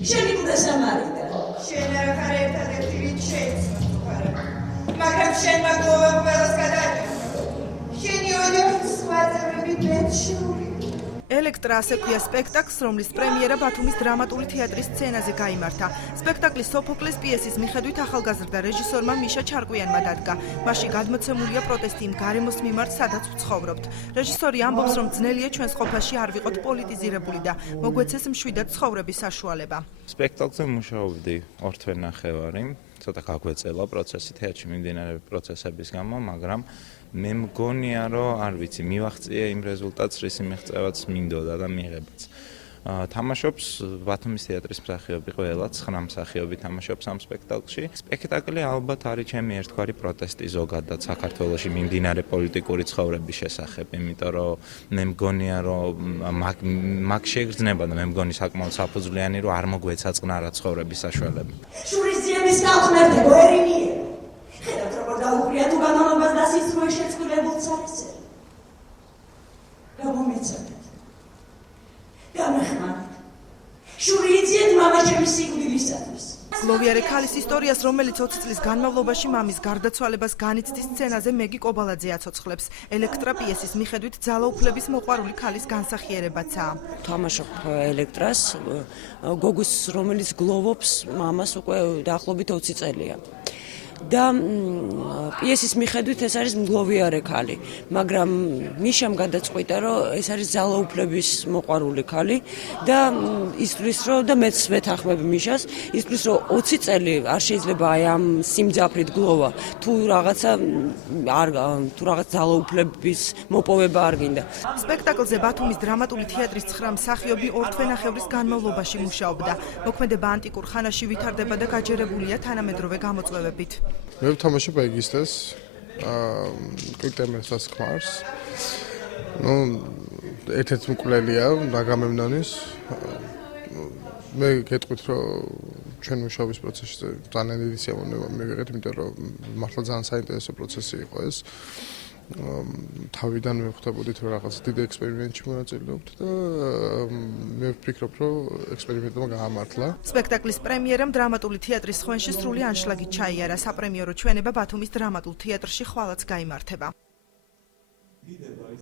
შენი კუდა სამარიდა. შენ არ ხარ ერთადერთი ვინც შეიცვალა. მაგრამ შენ მაგდოვებ ყველას გადაჭრა. შენი ოჯახის სხვა წევრები მეჩური. ელექტრა ასე ქვია სპექტაკლს, რომლის პრემიერა ბათუმის დრამატული თეატრის სცენაზე გაიმართა. სპექტაკლის სოფოკლეს პიესის მიხედვით ახალგაზრდა რეჟისორმა მიშა ჩარკვიანმა დადგა. მასში გადმოცემულია პროტესტი იმ გარემოს მიმართ, სადაც ვცხოვრობთ. რეჟისორი ამბობს, რომ ძნელია ჩვენს ყოფაში არ ვიყოთ პოლიტიზირებული და მოგვეცეს მშვიდად ცხოვრების საშუალება. სპექტაკლზე მუშაობდი 2 თვე ნახევარი, ცოტა გაგვეწელა პროცესი თეატრში მიმდინარე პროცესების გამო, მაგრამ მე მგონია, რომ არ ვიცი, მივაღწია იმ რეზულტატს, რისი მიღწევაც მინდოდა და მიღებაც. თამაშობს ბათუმის თეატრის მსახიობი ყველა, 9 მსახიობი თამაშობს ამ სპექტაკლში. სპექტაკლი ალბათ არის ჩემი ერთგვარი პროტესტი ზოგადად საქართველოში მიმდინარე პოლიტიკური ცხოვრების შესახებ, იმიტომ რომ მე მგონია, რომ მაგ შეგრძნება და მე მგონი საკმაოდ საფუძვლიანი, რომ არ მოგვეცაწყნარა ცხოვრების საშუალება. შურის ძიების გავხმერთებო ერინიერ. ხედავთ როგორ დაუყრია თუ განმავლობას და სიცრუე შეწყვილებულს არის. გამომეცადეთ. გამეხმარეთ. შური იძიეთ მამაჩემის სიკვდილისათვის. გლოვიარე ქალის ისტორიას, რომელიც 20 წლის განმავლობაში მამის გარდაცვალებას განიცდის სცენაზე მეგი კობალაძე აცოცხლებს. ელექტრა პიესის მიხედვით ძალაუფლების მოყვარული ქალის განსახიერებაცაა. თამაშობ ელექტრას, გოგოს, რომელიც გლოვობს მამას უკვე დაახლოებით 20 წელია. და პიესის მიხედვით ეს არის მგლოვიარე ქალი, მაგრამ მიშამ გადაწყვიტა, რომ ეს არის ძალაუფლების მოყვარული ქალი და ისთვის რომ და მეც ვეთანხმები მიშას, ისთვის რომ 20 წელი არ შეიძლება აი ამ სიმძაფრით გლოვა, თუ რაღაც ძალაუფლების მოპოვება არ გინდა. სპექტაკლზე ბათუმის დრამატული თეატრის 9 მსახიობი 2 თვენახევრის განმავლობაში მუშაობდა. მოქმედება ანტიკურ ხანაში ვითარდება და გაჯერებულია თანამედროვე გამოწვევებით. მე ვთამაშობ ეგისტეს, კვიტემერსას ქმარს. ერთ-ერთი მკვლელია დაგამემნანის. მე გეტყვით, რომ ჩვენ მუშაობის პროცესში ძალიან დიდი სიამოვნება მივიღეთ, იმიტომ რომ მართლა ძალიან საინტერესო პროცესი იყო ეს. თავიდან მივხვდებოდით, რომ რაღაც დიდი ექსპერიმენტში მონაწილეობთ და მე ვფიქრობ, რომ ექსპერიმენტმა გაამართლა. სპექტაკლის პრემიერამ დრამატული თეატრის სხვენში სრული ანშლაგით ჩაიარა. საპრემიერო ჩვენება ბათუმის დრამატულ თეატრში ხვალაც გაიმართება.